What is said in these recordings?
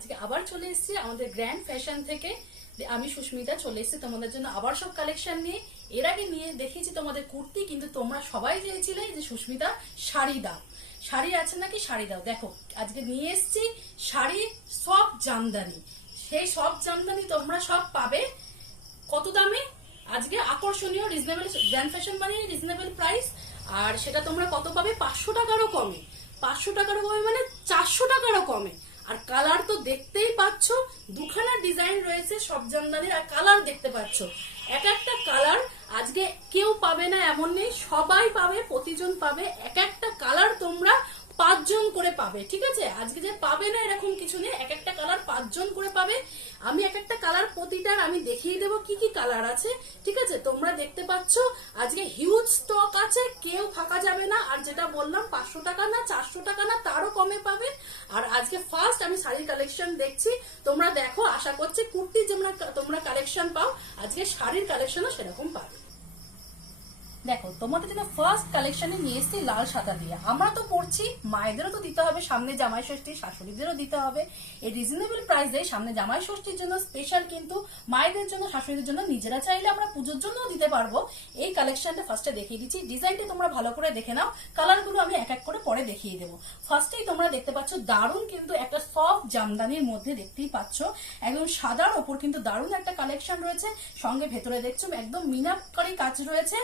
আজকে আবার চলে এসেছি আমাদের গ্র্যান্ড ফ্যাশন থেকে। আমি সুস্মিতা চলে এসেছি তোমাদের জন্য আবার সব কালেকশন নিয়ে। এর আগে নিয়ে দেখিয়েছি তোমাদের কুর্তি, কিন্তু তোমরা সবাই চেয়েছিলে যে সুস্মিতা শাড়ি দাও, শাড়ি আছে নাকি শাড়ি দাও। দেখো আজকে নিয়ে এসেছি শাড়ি, সব জামদানি। সেই সব জামদানি তোমরা সব পাবে কত দামে? আজকে আকর্ষণীয় রিজনেবল, গ্র্যান্ড ফ্যাশন মানে রিজনেবল প্রাইস। আর সেটা তোমরা কত পাবে? 500 টাকারও কমে। 500 টাকারও কমে মানে 400 টাকারও কমে। আর কালার তো দেখতেই পাচ্ছ, দুখানা ডিজাইন রয়েছে সব জামদানির, আর কালার দেখতে পাচ্ছ। এক একটা কালার আজকে কেউ পাবে না এমন নেই, সবাই পাবে, প্রতিজন পাবে। এক একটা কালার তোমরা 5 জন করে পাবে, ঠিক আছে? আজকে যে পাবে না এরকম কিছু নেই, এক একটা কালার 5 জন করে পাবে। আমি এক একটা কালার প্রতিটার আমি দেখিয়ে দেবো কি কি কালার আছে, ঠিক আছে? তোমরা দেখতে পাচ্ছ আজকে হিউজ স্টক আছে, কেউ ফাঁকা যাবে না। আর যেটা বললাম 500 টাকা না, 400 টাকা না, তারও কমে পাবে। আর আজকে ফার্স্ট আমি শাড়ির কালেকশন দেখছি, তোমরা দেখো। আশা করছি কুর্তি যেমন তোমরা কালেকশন পাও, আজকে শাড়ির কালেকশনও সেরকম পাবে। দেখো তোমাদের জন্য ফার্স্ট কালেকশনে নিয়ে এসেছি লাল সাদা দিয়ে। আমরা তো পড়ছি, মায়েদেরও তো দিতে হবে, সামনে জামাই ষষ্ঠী, শাশুড়িদেরও দিতে হবে। এই রিজনেবল প্রাইসে সামনে জামাই ষষ্ঠীর জন্য স্পেশাল, কিন্তু মায়েদের জন্য, শাশুড়িদের জন্য, নিজেরা চাইলে আমরা পুজোর জন্যও দিতে পারবো। এই কালেকশনটা ফার্স্টে দেখিয়ে দিচ্ছি। ডিজাইনটি তোমরা ভালো করে দেখে নাও, কালারগুলো আমি এক এক করে পরে দেখিয়ে দেবো। ফার্স্টেই তোমরা দেখতে পাচ্ছ দারুণ কিন্তু একটা সফট জামদানির মধ্যে, দেখতেই পাচ্ছ একদম সাদার ওপর কিন্তু দারুণ একটা কালেকশন রয়েছে। সঙ্গে ভেতরে দেখছো একদম মিনাকারি কাজ রয়েছে,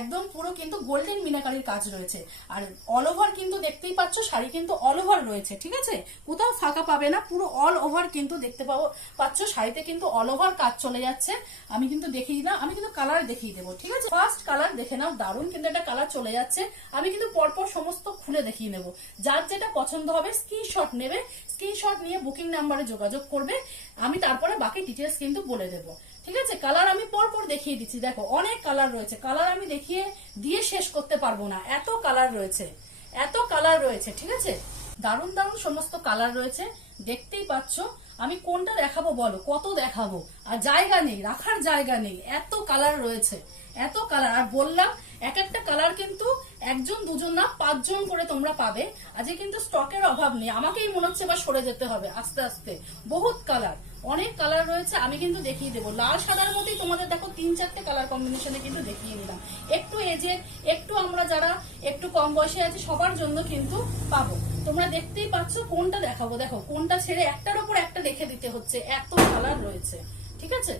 একদম পুরো কিন্তু গোল্ডেন মিনাকারির কাজ রয়েছে। আর অল ওভার কিন্তু দেখতেই পাচ্ছ শাড়ি কিন্তু অল ওভার রয়েছে, ঠিক আছে? কোথাও ফাঁকা পাবে না, পুরো অল ওভার কিন্তু দেখতে পাচ্ছ শাড়িতে কিন্তু অল ওভার কাজ চলে যাচ্ছে। আমি কিন্তু দেখিয়ে দিলাম, আমি কিন্তু কালার দেখিয়ে দেবো, ঠিক আছে? ফার্স্ট কালার দেখে নাও, দারুণ কিন্তু একটা কালার চলে যাচ্ছে। আমি কিন্তু পরপর সমস্ত খুলে দেখিয়ে নেবো। যার যেটা পছন্দ হবে স্ক্রিনশট নেবে, স্ক্রিনশট নিয়ে বুকিং নাম্বারে যোগাযোগ করবে। আমি তারপরে বাকি ডিটেলস কিন্তু বলে দেবো, ঠিক আছে? কালার আমি পরপর দেখিয়ে দিচ্ছি। দেখো অনেক কালার রয়েছে, কালার আমি দেখিয়ে দিয়ে শেষ করতে পারবো না, এত কালার রয়েছে, এত কালার রয়েছে, ঠিক আছে? দারুণ দারুণ সমস্ত কালার রয়েছে, দেখতেই পাচ্ছ। আমি কোনটা দেখাবো বলো, কত দেখাবো? আর জায়গা নেই, রাখার জায়গা নেই, এত কালার রয়েছে, এত কালার। আর বললাম এক একটা কালার কিন্তু 1 জন 2 জন না, 5 জন করে তোমরা পাবে। আজকে কিন্তু স্টকের অভাব নেই, আমাকেই মনে হচ্ছে এবার সরে যেতে হবে আস্তে আস্তে। বহুত কালার, অনেক কালার রয়েছে, আমি কিন্তু দেখিয়ে দেবো। লাল সাদার মধ্যেই তোমাদের দেখো 3-4টে কালার কম্বিনেশনে কিন্তু দেখিয়ে দিলাম। একটু এজে, একটু আমরা যারা একটু কম বয়সে আছি সবার জন্য কিন্তু পাবো। তোমরা দেখতেই পাচ্ছ কোনটা দেখাবো, দেখো কোনটা ছেড়ে একটার উপর একটা রেখে দিতে হচ্ছে, এত কালার রয়েছে, ঠিক আছে?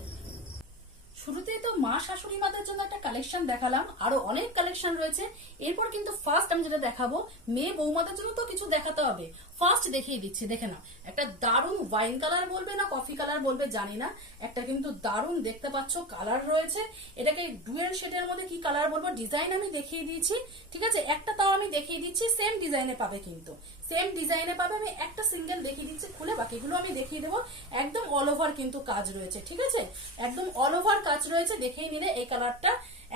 শুরুতেই তো মা শাশুড়ি মাদের জন্য একটা কালেকশন দেখালাম, আরো অনেক কালেকশন রয়েছে। এরপর কিন্তু ফার্স্ট আমি যেটা দেখাবো, মেয়ে বৌমাদের জন্য তো কিছু দেখাতে হবে। ফার্স্ট দেখিয়ে দিচ্ছি, দেখে নাও। একটা দারুণ ওয়াইন কালার বলবে না কফি কালার বলবে জানি না, একটা কিন্তু দারুণ দেখতে পাচ্ছ কালার রয়েছে। এটাকে ডুয়েল শেডের মধ্যে কি কালার বলবো, ডিজাইন আমি দেখিয়ে দিয়েছি, ঠিক আছে? একটা তাও আমি দেখিয়ে দিচ্ছি, সেম ডিজাইনে পাবে, কিন্তু সেম ডিজাইনে পাবে। আমি একটা সিঙ্গেল দেখিয়ে দিচ্ছি খুলে, বাকিগুলো আমি দেখিয়ে দেবো। একদম অল ওভার কিন্তু কাজ রয়েছে, ঠিক আছে? একদম অল ওভার কাজ রয়েছে, দেখেই নিলে এই কালারটা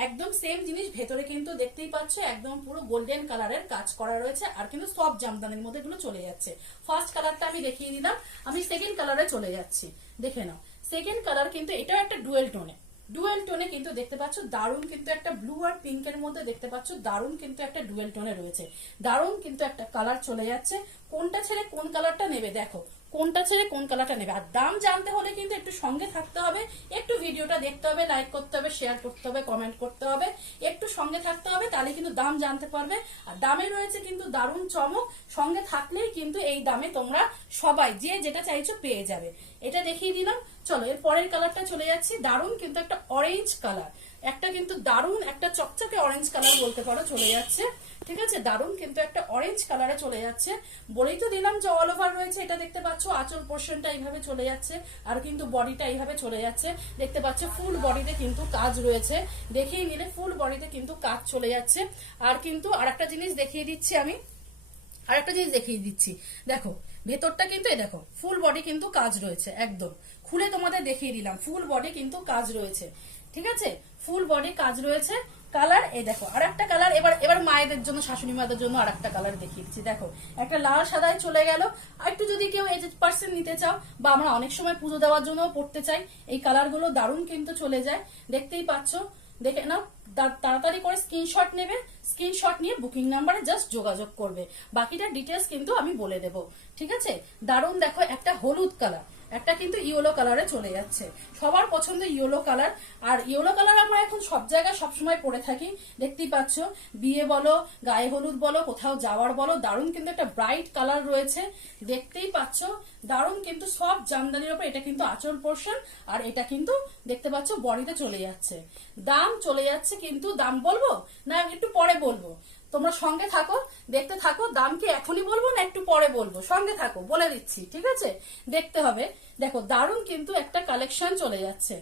একদম সেম জিনিস। ভেতরে কিন্তু দেখতেই পাচ্ছ একদম পুরো গোল্ডেন কালারের কাজ করা রয়েছে, আর কিন্তু সব জামদানির মধ্যে এগুলো চলে যাচ্ছে। ফার্স্ট কালারটা আমি দেখিয়ে দিলাম, আমি সেকেন্ড কালারে চলে যাচ্ছি, দেখে নাও। সেকেন্ড কালার কিন্তু এটাও একটা ডুয়েল টোনে, ডুয়েল টোনে কিন্তু দেখতে পাচ্ছ দারুণ কিন্তু একটা ব্লু আর পিঙ্কের মধ্যে দেখতে পাচ্ছ দারুণ কিন্তু একটা ডুয়েল টোনে রয়েছে। দারুণ কিন্তু একটা কালার চলে যাচ্ছে। কোনটা ছেড়ে কোন কালারটা নেবে, দেখো কোনটা ছেড়ে কোন কালারটা নেবে। আর দাম জানতে হলে কিন্তু একটু সঙ্গে থাকতে হবে, একটু ভিডিওটা দেখতে হবে, লাইক করতে হবে, শেয়ার করতে হবে, কমেন্ট করতে হবে, একটু সঙ্গে থাকতে হবে, তাহলে কিন্তু দাম জানতে পারবে। আর দামে রয়েছে কিন্তু দারুণ চমক, সঙ্গে থাকলেই কিন্তু এই দামে তোমরা সবাই যে যেটা চাইছো পেয়ে যাবে। এটা দেখিয়ে দিলাম। চলো এর পরের কালারটা চলে যাচ্ছি। দারুণ কিন্তু একটা অরেঞ্জ কালার, একটা কিন্তু দারুণ একটা চকচকে অরেঞ্জ কালার বলতে পারো চলে যাচ্ছে, ঠিক আছে? দারুণ কিন্তু একটা অরেঞ্জ কালারে চলে যাচ্ছে। বলেই তো দিলাম যে অল ওভার রয়েছে। এটা দেখতে পাচ্ছ আঁচল পোর্শনটা এইভাবে চলে যাচ্ছে, আর কিন্তু বডিটা এইভাবে চলে যাচ্ছে, দেখতে পাচ্ছ ফুল বডিতে কিন্তু কাজ রয়েছে। দেখিয়ে নিলে ফুল বডিতে কিন্তু কাজ চলে যাচ্ছে। আর কিন্তু আরেকটা জিনিস দেখিয়ে দিচ্ছি আমি, আরেকটা জিনিস দেখিয়ে দিচ্ছি, দেখো ভেতরটা কিন্তু এই দেখো ফুল বডি কিন্তু কাজ রয়েছে, একদম খুলে তোমাদের দেখিয়ে দিলাম। ফুল বডি কিন্তু কাজ রয়েছে, ঠিক আছে? ফুল বডি কাজ রয়েছে। কালার এই দেখো আর একটা কালার, এবার মায়েদের জন্য, শাশুড়ি মাদের জন্য আর একটা কালার দেখিয়ে দিচ্ছি। দেখো একটা লাল সাদায় চলে গেল। আর একটু যদি কেউ এজেড পার্সন নিতে চাও, বা আমরা অনেক সময় পুজো দেওয়ার জন্য পড়তে চাই, এই কালার গুলো দারুণ কিন্তু চলে যায়। দেখতেই পাচ্ছ দেখে নাও, তাড়াতাড়ি করে স্ক্রিনশট নেবে, স্ক্রিনশট নিয়ে বুকিং নাম্বারে জাস্ট যোগাযোগ করবে। বাকিটা ডিটেলস কিন্তু আমি বলে দেবো, ঠিক আছে। দারুণ দেখো, একটা হলুদ কালার, একটা কিন্তু ইয়েলো কালারে চলে যাচ্ছে। সবার পছন্দ ইয়েলো কালার, আর ইয়েলো কালার আমরা এখন সব জায়গায় সবসময় পরে থাকি, দেখতেই পাচ্ছ। বিয়ে বলো, গায়ে হলুদ বলো, কোথাও যাওয়ার বলো, দারুণ কিন্তু একটা ব্রাইট কালার রয়েছে, দেখতেই পাচ্ছ। দারুণ কিন্তু সব জামদানির ওপর। এটা কিন্তু আঁচল পোর্শন, আর এটা কিন্তু দেখতে পাচ্ছ বডিতে চলে যাচ্ছে। দাম চলে যাচ্ছে, কিন্তু দাম বলবো না একটু পরে বলবো, তোমরা সঙ্গে থাকো, দেখতে থাকো। দাম কি এখনই বলবো না একটু পরে বলবো? সঙ্গে থাকো, বলে দিচ্ছি, ঠিক আছে। দেখতে হবে। দেখো দারুণ কিন্তু একটা কালেকশন চলে যাচ্ছে,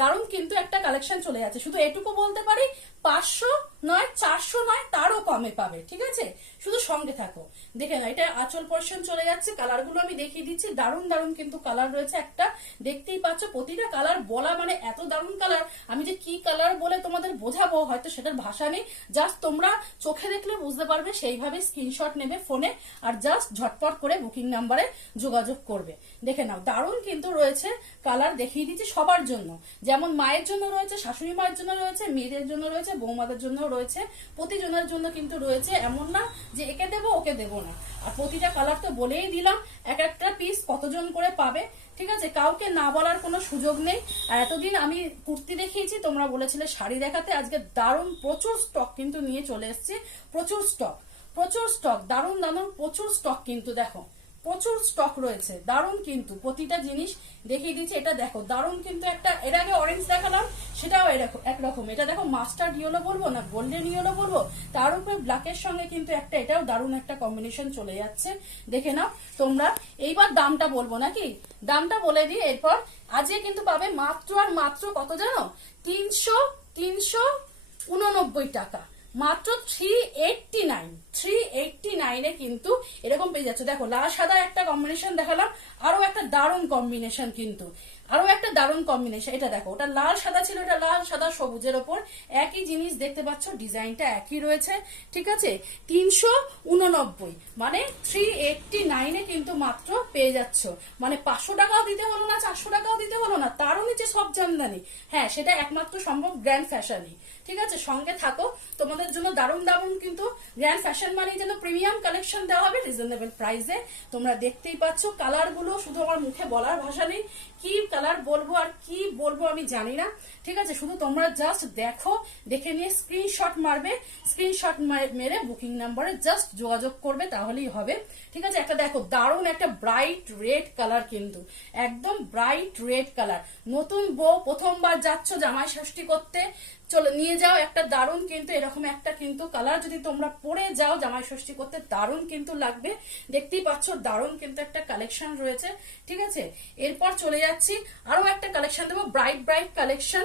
দারুণ কিন্তু একটা কালেকশন চলে যাচ্ছে। শুধু এটুকু বলতে পারি, 500 নয়, 400 নয়, তারও কমে পাবে, ঠিক আছে। শুধু সঙ্গে থাকো, দেখে না। এটা আঁচল পোর্শন চলে যাচ্ছে। কালার গুলো আমি দেখিয়ে দিচ্ছি, দারুণ দারুণ কিন্তু কালার রয়েছে। একটা দেখতেই পাচ্ছ, প্রতিটা কালার বলা মানে এত দারুণ কালার, আমি যে কি কালার বলে তোমাদের বোঝাবো হয়তো সেটার ভাষা নেই। জাস্ট তোমরা চোখে দেখলে বুঝতে পারবে, সেইভাবে স্ক্রিনশট নেবে ফোনে, আর জাস্ট ঝটপট করে বুকিং নাম্বারে যোগাযোগ করবে। দেখে নাও, দারুণ কিন্তু রয়েছে কালার, দেখিয়ে দিচ্ছি সবার জন্য। যেমন মায়ের জন্য রয়েছে, শাশুড়ি মায়ের জন্য রয়েছে, মেয়েদের জন্য রয়েছে, বৌমাদের জন্য রয়েছে, প্রতিজনের জন্য কিন্তু রয়েছে। এমন না যে একে দেবো ওকে দেবো না। আর প্রতিটা কালার তো বলেই দিলাম, এক একটা পিস কতজন করে পাবে, ঠিক আছে। কাউকে না বলার কোনো সুযোগ নেই। আর এতদিন আমি কুর্তি দেখিয়েছি, তোমরা বলেছিলে শাড়ি দেখাতে, আজকে দারুণ প্রচুর স্টক কিন্তু নিয়ে চলে এসেছি। প্রচুর স্টক, প্রচুর স্টক, দারুণ দারুণ প্রচুর স্টক কিন্তু দেখো, প্রচুর স্টক রয়েছে। দারুণ কিন্তু প্রতিটা জিনিস দেখিয়ে দিচ্ছি। এটা দেখো, দারুণ কিন্তু একটা, এর আগে অরেঞ্জ দেখালাম, সেটাও এরকম একরকম। এটা দেখো মাস্টার্ড ইয়েলো বলবো না গোল্ডেন ইয়েলো বলবো, তার উপরে ব্ল্যাকের সঙ্গে কিন্তু একটা, এটাও দারুণ একটা কম্বিনেশন চলে যাচ্ছে। দেখে নাও তোমরা। এইবার দামটা বলবো নাকি, দামটা বলে দিই এরপর। আজকে কিন্তু পাবে মাত্র আর মাত্র কত জানো, 389 টাকা, মাত্র 389 কিন্তু এরকম পেয়ে যাচ্ছে। দেখো লাল সাদা একটা কম্বিনেশন দেখালাম, আরো একটা দারুণ কম্বিনেশন কিন্তু, আরো একটা দারুণ কম্বিনেশন। এটা দেখো, ওটা লাল সাদা ছিল, এটা লাল সাদা সবুজের ওপর একই জিনিস দেখতে পাচ্ছ, ডিজাইনটা একই রয়েছে, ঠিক আছে। 389 মানে 389 কিন্তু মাত্র পেয়ে যাচ্ছ। মানে 500 টাকাও দিতে হলো না, 400 টাকাও দিতে হলো না, তারও নিচে সব জামদানি। হ্যাঁ, সেটা একমাত্র সম্ভব গ্র্যান্ড ফ্যাশনই, ঠিক আছে। সঙ্গে থাকো, তোমাদের জন্য দারুণ দারুণ কিন্তু গ্র্যান্ড ফ্যাশন মানে যেন প্রিমিয়াম কালেকশন দেওয়া হবে রিজনেবল প্রাইসে। তোমরা দেখতেই পাচ্ছ কালার গুলো, শুধু আমার মুখে বলার ভাষা নেই, কি কালার বলবো আর কি বলবো আমি জানি না, ঠিক আছে। শুধু তোমরা জাস্ট দেখো, দেখে নিয়ে স্ক্রিনশট মারবে, স্ক্রিনশট মেরে বুকিং নাম্বারে জাস্ট যোগাযোগ করবে, তাহলেই হবে, ঠিক আছে। একটা দেখো, দারুণ একটা ব্রাইট রেড কালার কিন্তু, একদম ব্রাইট রেড কালার। নতুন বউ প্রথমবার যাচ্ছ জামাই ষষ্ঠী করতে, চলো নিয়ে যাও একটা দারুণ কিন্তু এরকম একটা কিন্তু কালার, যদি তোমরা পরে যাও জামাই ষষ্ঠী করতে দারুণ কিন্তু লাগবে। দেখতেই পাচ্ছ দারুণ কিন্তু একটা কালেকশন রয়েছে, ঠিক আছে। এরপর চলে যাচ্ছি, আরো একটা কালেকশন দেবো, ব্রাইট ব্রাইট কালেকশন।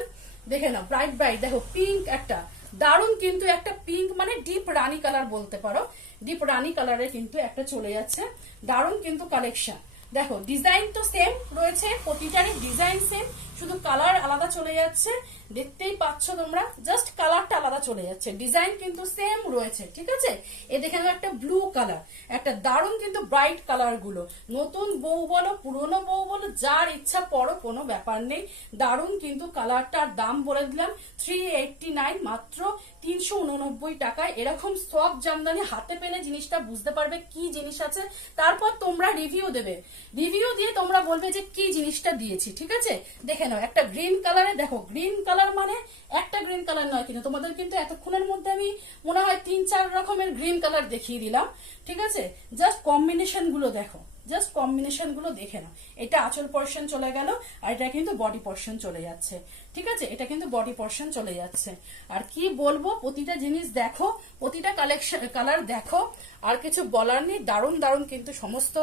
দেখে নাও, ব্রাইট ব্রাইট দেখো, পিঙ্ক একটা দারুণ কিন্তু একটা পিঙ্ক মানে ডিপ রানী কালার বলতে পারো, ডিপ রানী কালারের কিন্তু একটা চলে যাচ্ছে, দারুণ কিন্তু কালেকশন। দেখো ডিজাইন তো সেম রয়েছে, প্রতিটারই ডিজাইন সেম, শুধু কালার আলাদা চলে যাচ্ছে। দেখতেই পাচ্ছ তোমরা, জাস্ট কালারটা আলাদা চলে যাচ্ছে, ডিজাইন কিন্তু সেম রয়েছে, ঠিক আছে। এ দেখে নাও, একটা ব্লু কালার, একটা দারুণ কিন্তু ব্রাইট কালার গুলো। নতুন বউ বলো, পুরনো বউ বলো, যার ইচ্ছা পড়ো, কোনো ব্যাপার নেই। দারুণ কিন্তু কালারটার দাম বলে দিলাম 389, মাত্র 389 টাকায়। এরকম সব জামদানি হাতে পেলে জিনিসটা বুঝতে পারবে কি জিনিস আছে, তারপর তোমরা রিভিউ দেবে, রিভিউ দিয়ে তোমরা বলবে যে কি জিনিসটা দিয়েছি, ঠিক আছে। দেখে নাও, একটা গ্রিন কালারে, দেখো গ্রিন কালার মানে একটা গ্রিন কালার নয় কিন্তু, তোমাদের কিন্তু এতক্ষণের মধ্যে আমি মনে হয় 3-4 রকমের গ্রিন কালার দেখিয়ে দিলাম, ঠিক আছে। জাস্ট কম্বিনেশন গুলো দেখো, জাস্ট কম্বিনেশন গুলো দেখে নাও। এটা আঁচল পোর্শন চলে গেল, আর এটা কিন্তু বডি পোর্শন চলে যাচ্ছে, ঠিক আছে। এটা কিন্তু বডি পোর্শন চলে যাচ্ছে। আর কি বলবো, প্রতিটা জিনিস দেখো, প্রতিটা কালেকশন কালার দেখো, আর কিছু বলার নেই। দারুণ দারুণ কিন্তু সমস্ত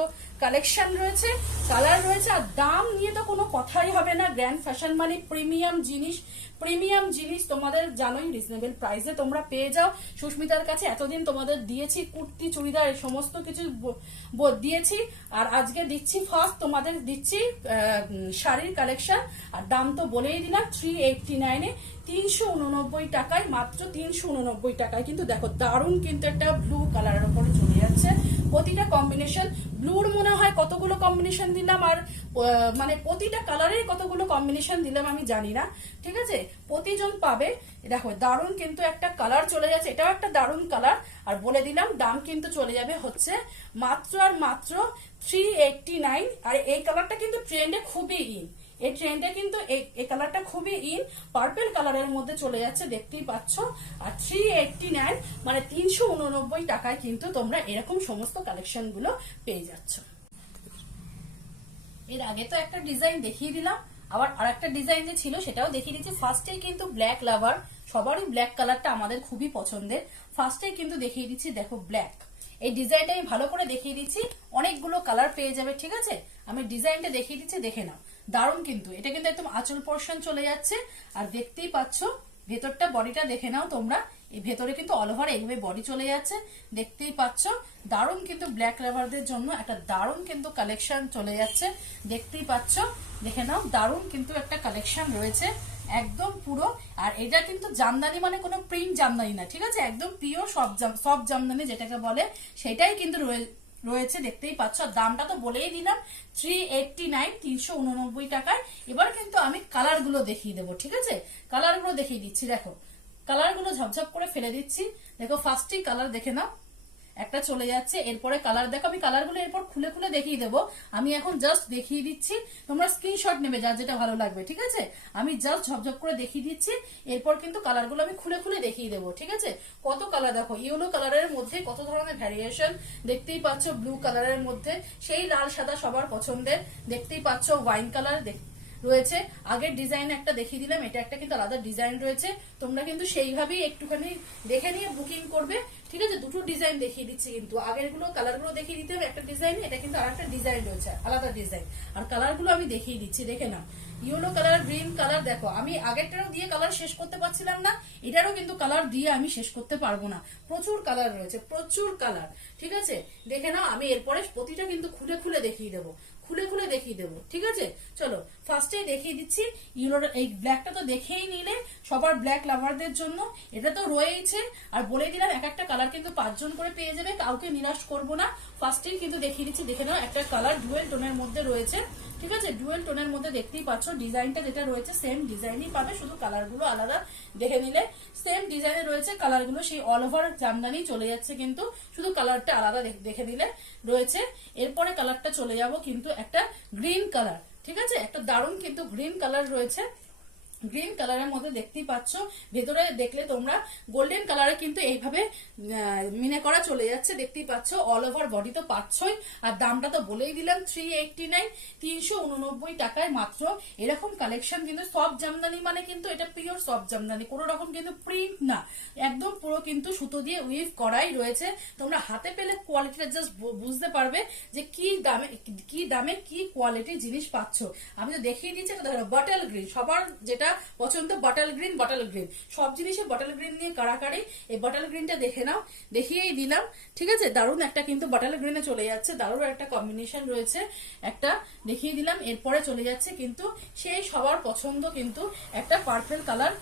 কালেকশন রয়েছে, কালার রয়েছে, আর দাম নিয়ে তো কোনো কথাই হবে না। গ্র্যান্ড ফ্যাশন মানে প্রিমিয়াম জিনিস, প্রিমিয়াম জিনিস তোমাদের জানোই, রিজনেবল প্রাইসে তোমরা পেয়ে যাও। সুস্মিতার কাছে এতদিন তোমাদের দিয়েছি কুর্তি চুড়িদার এই সমস্ত কিছু দিয়েছি, আর আজকে দিচ্ছি ফার্স্ট তোমাদের দিচ্ছি শাড়ির কালেকশন। আর দাম তো বলেই দিলাম 389-এ 389 টাকায়, মাত্র 389 টাকায়। কিন্তু দেখো দারুণ কিন্তু একটা ব্লু কালারের উপরে চলে যাচ্ছে। প্রতিটা কম্বিনেশন ব্লুর মনে হয় কতগুলো কম্বিনেশন দিলাম, আর মানে প্রতিটা কালারের কতগুলো কম্বিনেশন দিলাম আমি জানি না, ঠিক আছে। প্রতিজন পাবে। দেখো দারুণ কিন্তু একটা কালার চলে যাচ্ছে, এটাও একটা দারুণ কালার। আর বলে দিলাম দাম কিন্তু চলে যাবে হচ্ছে মাত্র আর মাত্র 389। আর এই কালারটা কিন্তু ট্রেন্ডে খুবই ইন, এই ট্রেন্ডে কিন্তু এই কালারটা খুবই ইন, পার্পল কালারের মধ্যে চলে যাচ্ছে, দেখতেই পাচ্ছ। আর 389 মানে 389 টাকায় কিন্তু তোমরা এরকম সমস্ত কালেকশন গুলো পেয়ে যাচ্ছ। এর আগে তো একটা ডিজাইন দেখিয়ে দিলাম, আবার আরেকটা ডিজাইন যে ছিল সেটাও দেখিয়ে দিচ্ছি। ফার্স্টেই কিন্তু ব্ল্যাক লাভার, সবারই ব্ল্যাক কালারটা আমাদের খুবই পছন্দের। ফার্স্টেই কিন্তু দেখিয়ে দিচ্ছি, দেখো ব্ল্যাক। এই ডিজাইনটা আমি ভালো করে দেখিয়ে দিচ্ছি, অনেকগুলো কালার পেয়ে যাবে, ঠিক আছে। আমি ডিজাইনটা দেখিয়ে দিচ্ছি, দেখে নাও। দারুণ কিন্তু, এটা কিন্তু একদম আঁচল পোর্শন চলে যাচ্ছে। আর দেখতেই পাচ্ছ ভেতরটা, বডিটা দেখে নাও তোমরা। এই ভেতরে কিন্তু অল ওভার এইভাবে বডি চলে যাচ্ছে, দেখতেই পাচ্ছ। দারুণ কিন্তু ব্ল্যাক লাভারদের জন্য একটা দারুণ কিন্তু কালেকশন চলে যাচ্ছে, দেখতেই পাচ্ছ। দেখে নাও, দারুণ কিন্তু একটা কালেকশন রয়েছে একদম পুরো। আর এটা কিন্তু জামদানি, মানে কোনো প্রিন্ট জামদানি না, ঠিক আছে, একদম পিওর সব জামদানি যেটাকে বলে সেটাই কিন্তু রয়েছে, দেখতেই পাচ্ছ। দামটা তো বলেই দিলাম 389, 389 টাকায়। এবার কিন্তু আমি কালার গুলো দেখিয়ে দেবো, ঠিক আছে। কালার গুলো দেখিয়ে দিচ্ছি, দেখো কালার গুলো ঝপঝপ করে ফেলে দিচ্ছি। দেখো ফার্স্টই কালার দেখে নাও, একটা চলে যাচ্ছে। এরপরে কালার দেখো, আমি কালার গুলো এরপর খুলে খুলে দেখিয়ে দেবো। আমি এখন জাস্ট দেখিয়ে দিচ্ছি, তোমরা স্ক্রিনশট নেবে যার যেটা ভালো লাগবে, ঠিক আছে। আমি জাস্ট ঝপঝপ করে দেখিয়ে দিচ্ছি, এরপর কিন্তু কালার গুলো আমি খুলে খুলে দেখিয়ে দেবো, ঠিক আছে। কত কালার দেখো, ইয়েলো কালারের মধ্যে কত ধরনের ভ্যারিয়েশন, দেখতেই পাচ্ছ। ব্লু কালারের মধ্যে সেই লাল সাদা সবার পছন্দের, দেখতেই পাচ্ছ। ওয়াইন কালার রয়েছে, আগের ডিজাইন একটা দেখিয়ে দিলাম, এটা একটা কিন্তু আলাদা ডিজাইন রয়েছে। তোমরা কিন্তু সেইভাবেই একটুখানি দেখে নিয়ে বুকিং করবে, ঠিক আছে। দুটো ডিজাইন দেখিয়ে দিচ্ছি, কিন্তু আগের গুলো কালার গুলো দেখিয়ে দিতে হবে একটা ডিজাইন, এটা কিন্তু আরেকটা ডিজাইন রয়েছে, আলাদা ডিজাইন। আর কালার গুলো আমি দেখিয়ে দিচ্ছি, দেখে নাও। ইয়েলো কালার, গ্রিন কালার, দেখো আমি আগেরটারও দিয়ে কালার শেষ করতে পারছিলাম না, এটারও কিন্তু কালার দিয়ে আমি শেষ করতে পারবো না। প্রচুর কালার রয়েছে, প্রচুর কালার, ঠিক আছে। দেখে নাও, আমি এরপরে প্রতিটা কিন্তু খুলে খুলে দেখিয়ে দেবো, খুলে খুলে দেখিয়ে দেবো, ঠিক আছে। চলো ফার্স্টে দেখিয়ে দিচ্ছি ইউলোর, এই ব্ল্যাকটা তো দেখেই নিলে সবার ব্ল্যাক লাভারদের জন্য, এটা তো রয়েছে। আর বলে দিলাম এক একটা কালার কিন্তু 5 জন করে পেয়ে যাবে, কাউকে নিরাশ করবো না। ফার্স্টেই কিন্তু দেখিয়ে দিচ্ছি, দেখে নাও একটা কালার ডুয়েল টোনের মধ্যে রয়েছে, ঠিক আছে। ডুয়েল টোনের মধ্যে দেখতেই পাচ্ছ, ডিজাইনটা যেটা রয়েছে সেম ডিজাইনই পাবে, শুধু কালার গুলো আলাদা। দেখে নিলে সেম ডিজাইনে রয়েছে, কালার গুলো সেই অল ওভার জামদানি চলে যাচ্ছে, কিন্তু শুধু কালারটা আলাদা দেখে দিলে রয়েছে। এরপরে কালারটা চলে যাব কিন্তু একটা গ্রিন কালার, ঠিক আছে। একটা দারুণ কিন্তু গ্রিন কালার রয়েছে, গ্রিন কালারের মধ্যে দেখতেই পাচ্ছ। ভেতরে দেখলে তোমরা গোল্ডেন কালারে কিন্তু এইভাবে মিনে করা চলে যাচ্ছে, দেখতেই পাচ্ছ। অল ওভার বডি তো পাচ্ছই। আর দামটা তো বলেই দিলাম 389, 389 টাকায় মাত্র। এরকম কালেকশন কিন্তু সব জামদানি, মানে কিন্তু এটা পিওর সব জামদানি, কোনো রকম কিন্তু প্রিন্ট না, একদম পুরো কিন্তু সুতো দিয়ে উইভ করাই রয়েছে। তোমরা হাতে পেলে কোয়ালিটিটা জাস্ট বুঝতে পারবে যে কি দামে কি কোয়ালিটির জিনিস পাচ্ছ। আমি তো দেখিয়ে দিচ্ছি, বটল গ্রিন, সবার যেটা পছন্দ বটল গ্রিন, বটল গ্রিন সব জিনিসে বটল গ্রিন নিয়ে কাড়াকাড়ি। এই বটল গ্রিনটা দেখে নাও, দেখিয়েই দিলাম, ঠিক আছে। দারুণ একটা কিন্তু বটল গ্রিনে চলে যাচ্ছে, দারুণ একটা কম্বিনেশন রয়েছে, একটা দেখিয়ে দিলাম। এরপরে চলে যাচ্ছে কিন্তু সেই সবার পছন্দ কিন্তু একটা পার্পল কালার,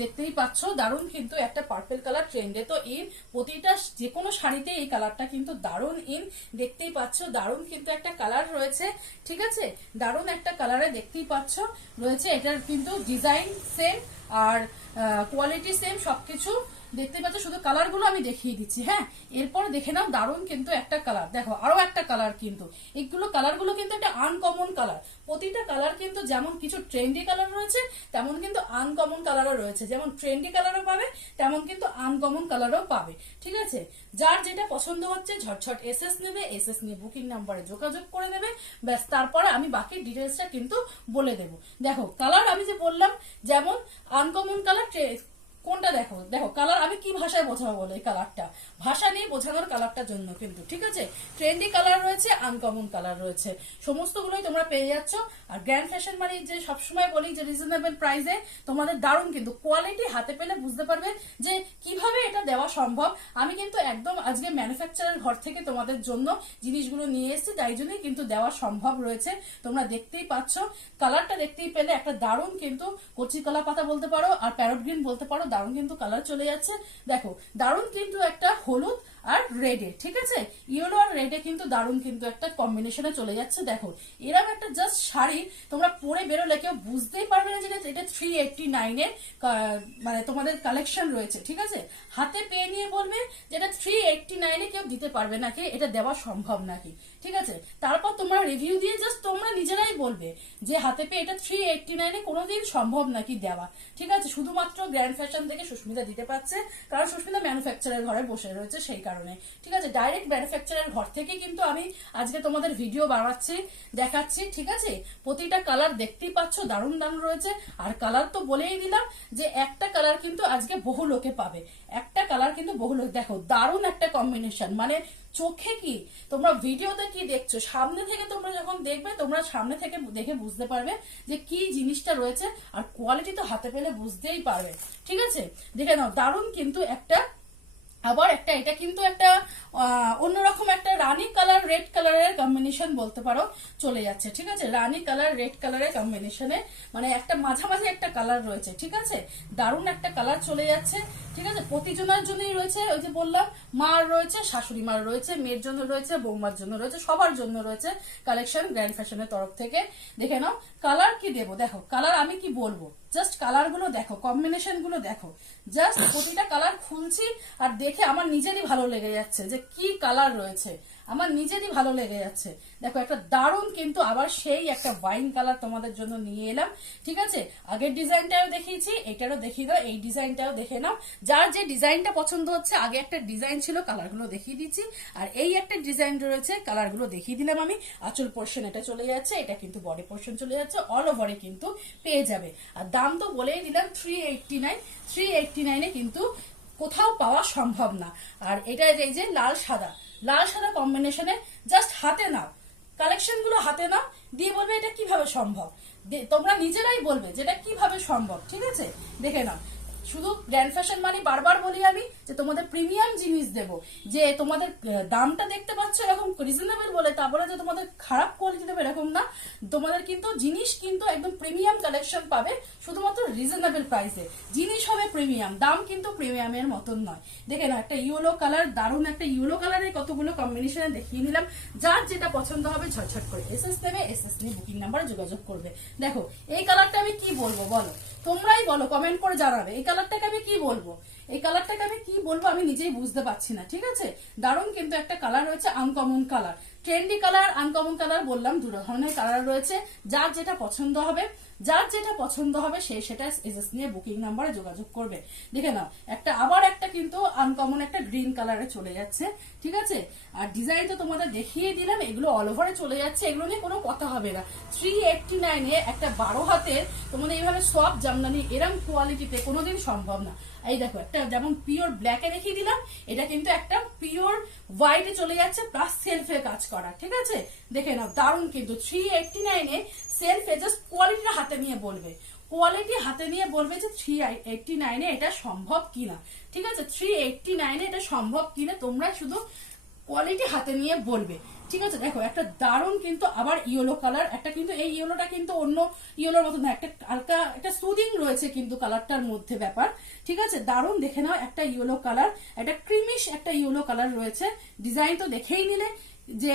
দেখতেই পাচ্ছ। দারুণ কিন্তু একটা পার্পল কালার ট্রেন্ডে তো ইন, প্রতিটা যে কোনো শাড়িতে এই কালারটা কিন্তু দারুণ ইন, দেখতেই পাচ্ছ। দারুণ কিন্তু একটা কালার রয়েছে, ঠিক আছে। দারুণ একটা কালারে দেখতেই পাচ্ছ রয়েছে, এটার কিন্তু ডিজাইন সেম আর কোয়ালিটি সেম, সবকিছু দেখতে পাচ্ছ। শুধু কালার গুলো আমি দেখিয়ে দিচ্ছি, হ্যাঁ। এরপর দেখে নাও, দারুণ কিন্তু একটা কালার, দেখো আরো একটা কালার কিন্তু। এইগুলো কালার গুলো কিন্তু একটা আনকমন কালার, প্রতিটা কালার কিন্তু যেমন কিছু ট্রেন্ডি কালার রয়েছে, তেমন কিন্তু আনকমন কালারও রয়েছে। যেমন ট্রেন্ডি কালারও পাবে, তেমন কিন্তু আনকমন কালারও পাবে, ঠিক আছে। যার যেটা পছন্দ হচ্ছে ঝটঝট এসএস নেবে, এসএস নিয়ে বুকিং নাম্বারে যোগাযোগ করে নেবে, ব্যাস। তারপরে আমি বাকি ডিটেলসটা কিন্তু বলে দেবো। দেখো কালার আমি যে বললাম, যেমন আনকমন কালার, কোনটা দেখো, দেখো কালার আমি কি ভাষায় বোঝাবো বলো, এই কালারটা ভাষা নিয়ে বোঝানোর কালারটার জন্য কিন্তু, ঠিক আছে। ট্রেন্ডি কালার রয়েছে, আনকমন কালার রয়েছে, সমস্তগুলোই তোমরা পেয়ে যাচ্ছ। আর গ্র্যান্ড ফ্যাশন মানে যে সবসময় বলি যে রিজনেবল প্রাইসে তোমাদের দারুণ কিন্তু কোয়ালিটি, হাতে পেলে বুঝতে পারবে যে কিভাবে এটা দেওয়া সম্ভব। আমি কিন্তু একদম আজকে ম্যানুফ্যাকচারের ঘর থেকে তোমাদের জন্য জিনিসগুলো নিয়ে এসেছি, তাই জন্যই কিন্তু দেওয়া সম্ভব রয়েছে। তোমরা দেখতেই পাচ্ছ, কালারটা দেখতেই পেলে একটা দারুণ কিন্তু কচি কলা পাতা বলতে পারো আর প্যারট গ্রিন বলতে পারো, দারুণ কিন্তু কালার চলে যাচ্ছে। দেখো দারুণ কিন্তু একটা হলুদ আর রেডে, ঠিক আছে, ইয়েলো আর রেডে কিন্তু দারুণ কিন্তু একটা কম্বিনেশনে চলে যাচ্ছে। দেখো এরকম একটা জাস্ট শাড়ি তোমরা পরে বেরোলে কেউ বুঝতেই পারবে না যে এটা 389 এর মানে তোমাদের কালেকশন রয়েছে, ঠিক আছে। হাতে পেয়ে নিয়ে বলবে যে এটা 389 এ কেউ দিতে পারবে নাকি, এটা দেওয়া সম্ভব নাকি, ঠিক আছে। তারপর তোমরা রিভিউ দিয়ে জাস্ট তোমরা নিজেরাই বলবে যে হাতে পেয়ে এটা 389 এ কোনোদিন সম্ভব নাকি দেওয়া, ঠিক আছে। শুধুমাত্র গ্র্যান্ড ফ্যাশন থেকে সুস্মিতা দিতে পারছে, কারণ সুস্মিতা ম্যানুফ্যাকচারের ঘরে বসে রয়েছে সেই কারণে, ঠিক আছে। ডাইরেক্ট ম্যানুফ্যাকচারের ঘর থেকে কিন্তু আমি আজকে তোমাদের ভিডিও বানাচ্ছি, দেখাচ্ছি, ঠিক আছে। প্রতিটা কালার দেখতেই পাচ্ছ দারুণ দারুণ রয়েছে। আর কালার তো বলেই দিলাম যে একটা কালার কিন্তু আজকে বহু লোকে পাবে, একটা কালার কিন্তু বহু লোক, দেখো দারুণ একটা কম্বিনেশন, মানে চোখে কি তোমরা ভিডিওতে কি দেখছো, সামনে থেকে তোমরা যখন দেখবে তোমরা সামনে থেকে দেখে বুঝতে পারবে যে কি জিনিসটা রয়েছে। আর কোয়ালিটি তো হাতে পেলে বুঝতেই পারবে, ঠিক আছে। দেখে নাও দারুণ কিন্তু একটা, আবার একটা এটা কিন্তু একটা অন্যরকম একটা রানী কালার রেড কালারের কম্বিনেশন বলতে পারো চলে যাচ্ছে, ঠিক আছে। রানী কালার রেড কালারের কম্বিনেশনে মানে একটা মাঝামাঝি একটা কালার রয়েছে, ঠিক আছে, দারুণ একটা কালার চলে যাচ্ছে, ঠিক আছে। প্রতিজনের জন্যই রয়েছে, ওই যে বললাম মার রয়েছে, শাশুড়ি মার রয়েছে, মেয়ের জন্য রয়েছে, বৌমার জন্য রয়েছে, সবার জন্য রয়েছে কালেকশন গ্র্যান্ড ফ্যাশনের তরফ থেকে। দেখে নাও কালার কি দেবো, দেখো কালার আমি কি বলবো, জাস্ট কালার গুলো দেখো, কম্বিনেশন গুলো দেখো, জাস্ট প্রতিটা কালার খুলছি আর দেখে আমার নিজেরই ভালো লেগে যাচ্ছে যে কি কালার রয়েছে, আমার নিজেরই ভালো লেগে যাচ্ছে। দেখো একটা দারুণ কিন্তু আবার সেই একটা ওয়াইন কালার তোমাদের জন্য নিয়ে এলাম, ঠিক আছে। আগের ডিজাইনটাও দেখিয়েছি, এটারও দেখিয়ে দাও, এই ডিজাইনটাও দেখে নাও। যার যে ডিজাইনটা পছন্দ হচ্ছে, আগে একটা ডিজাইন ছিল কালারগুলো দেখিয়ে দিচ্ছি, আর এই একটা ডিজাইন রয়েছে কালারগুলো দেখিয়ে দিলাম আমি। আঁচল পোর্শন এটা চলে যাচ্ছে, এটা কিন্তু বডি পোর্শন চলে যাচ্ছে, অল ওভারে কিন্তু পেয়ে যাবে। আর দাম তো বলেই দিলাম 389 এ কিন্তু কোথাও পাওয়া সম্ভব না। আর এটা এই যে লাল সাদা, লাল সাদা কম্বিনেশনে জাস্ট হাতে নাও, কালেকশন গুলো হাতে নাও, দিয়ে বলবে এটা কিভাবে সম্ভব, তোমরা নিজেরাই বলবে যেটা কিভাবে সম্ভব, ঠিক আছে। দেখে নাও, শুধু গ্র্যান্ড ফ্যাশন মানে বারবার বলি আমি যে তোমাদের প্রিমিয়াম জিনিস দেব, যে তোমাদের দামটা দেখতে পাচ্ছ এরকম রিজনেবল বলে তারপরে যে তোমাদের খারাপ কোয়ালিটি দেবে এরকম না, তোমাদের কিন্তু জিনিস কিন্তু একদম প্রিমিয়াম কালেকশন পাবে, শুধুমাত্র রিজনেবল প্রাইসে জিনিস হবে প্রিমিয়াম, দাম কিন্তু প্রিমিয়ামের মতন নয়। দেখে না একটা ইয়েলো কালার, দারুণ একটা ইয়েলো কালারের কতগুলো কম্বিনেশনে দেখিয়ে নিলাম, যার যেটা পছন্দ হবে ঝটঝট করে এসএস নেবে, এসএস নিয়ে বুকিং নাম্বারে যোগাযোগ করবে। দেখো এই কালারটা আমি কি বলবো বলো, তোমরাই বলো, কমেন্ট করে জানাবে এই কালারটাকে আমি কি বলবো, এই কালারটাকে আমি কি বলবো আমি নিজেই বুঝতে পারছি না, ঠিক আছে। দারুণ কিন্তু একটা কালার রয়েছে, uncommon colour, trendy colour, uncommon colour বললাম, দুটো ধরনের কালার রয়েছে, যার যেটা পছন্দ হবে, যার যেটা পছন্দ হবে সে সেটা এসএস নিয়ে বুকিং নাম্বারে যোগাযোগ করবে। দেখে নাও একটা আবার একটা কিন্তু আনকমন একটা গ্রিন কালারে চলে যাচ্ছে, ঠিক আছে। আর ডিজাইন তো তোমাদের দেখিয়ে দিলাম, এগুলো অল ওভারে চলে যাচ্ছে, এগুলো নিয়ে কোনো কথা হবে না। 389 এ একটা 12 হাতের তোমাদের এইভাবে সফট জামদানি এরম কোয়ালিটিতে কোনোদিন সম্ভব না। এই দেখো একটা যেমন পিওর ব্ল্যাকে দেখিয়ে দিলাম, এটা কিন্তু একটা পিওর হোয়াইটে চলে যাচ্ছে, প্লাস সেলফে কাজ করা, ঠিক আছে। দেখে নাও দারুণ কিন্তু 389 এ সেলফে, জাস্ট কোয়ালিটিটা হাতে নিয়ে বলবে, কোয়ালিটি হাতে নিয়ে বলবে যে 389 এ এটা সম্ভব কিনা, ঠিক আছে। 389 এ এটা সম্ভব কিনা তোমরা শুধু কোয়ালিটি হাতে নিয়ে বলবে, ঠিক আছে। দেখো একটা দারুণ কিন্তু আবার ইয়েলো কালার, একটা কিন্তু এই ইয়েলোটা কিন্তু অন্য ইয়েলোর মতো না, একটা হালকা একটা সুদিং রয়েছে কিন্তু কালারটার মধ্যে ব্যাপার, ঠিক আছে। দারুণ দেখে নাও একটা ইয়েলো কালার, একটা ক্রিমিশ একটা ইয়েলো কালার রয়েছে, ডিজাইন তো দেখেই নিলে যে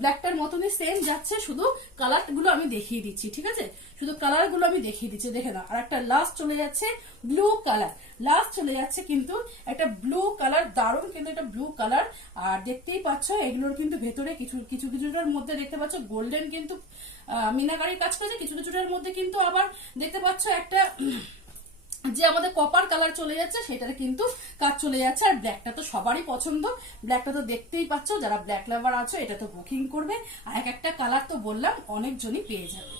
ব্ল্যাকটার মতনই সেম যাচ্ছে, শুধু কালার গুলো আমি দেখিয়ে দিচ্ছি, ঠিক আছে, শুধু কালার গুলো আমি দেখিয়ে দিচ্ছি। দেখে নাও আর একটা লাস্ট চলে যাচ্ছে ব্লু কালার, লাস্ট চলে যাচ্ছে কিন্তু একটা ব্লু কালার, দারুণ কিন্তু একটা ব্লু কালার। আর দেখতেই পাচ্ছ এগুলোর কিন্তু ভেতরে কিছু কিছু কিছুটার মধ্যে দেখতে পাচ্ছ গোল্ডেন কিন্তু মিনাকারি কাজ করেছে, কিছু কিছুটার মধ্যে কিন্তু আবার দেখতে পাচ্ছ একটা যে আমাদের কপার কালার চলে যাচ্ছে সেটাতে কিন্তু কাজ চলে যাচ্ছে। আর ব্ল্যাকটা তো সবারই পছন্দ, ব্ল্যাকটা তো দেখতেই পাচ্ছ, যারা ব্ল্যাক লাভার আছো এটা তো বুকিং করবে, আর এক একটা কালার তো বললাম অনেকজনই পেয়ে যাবে।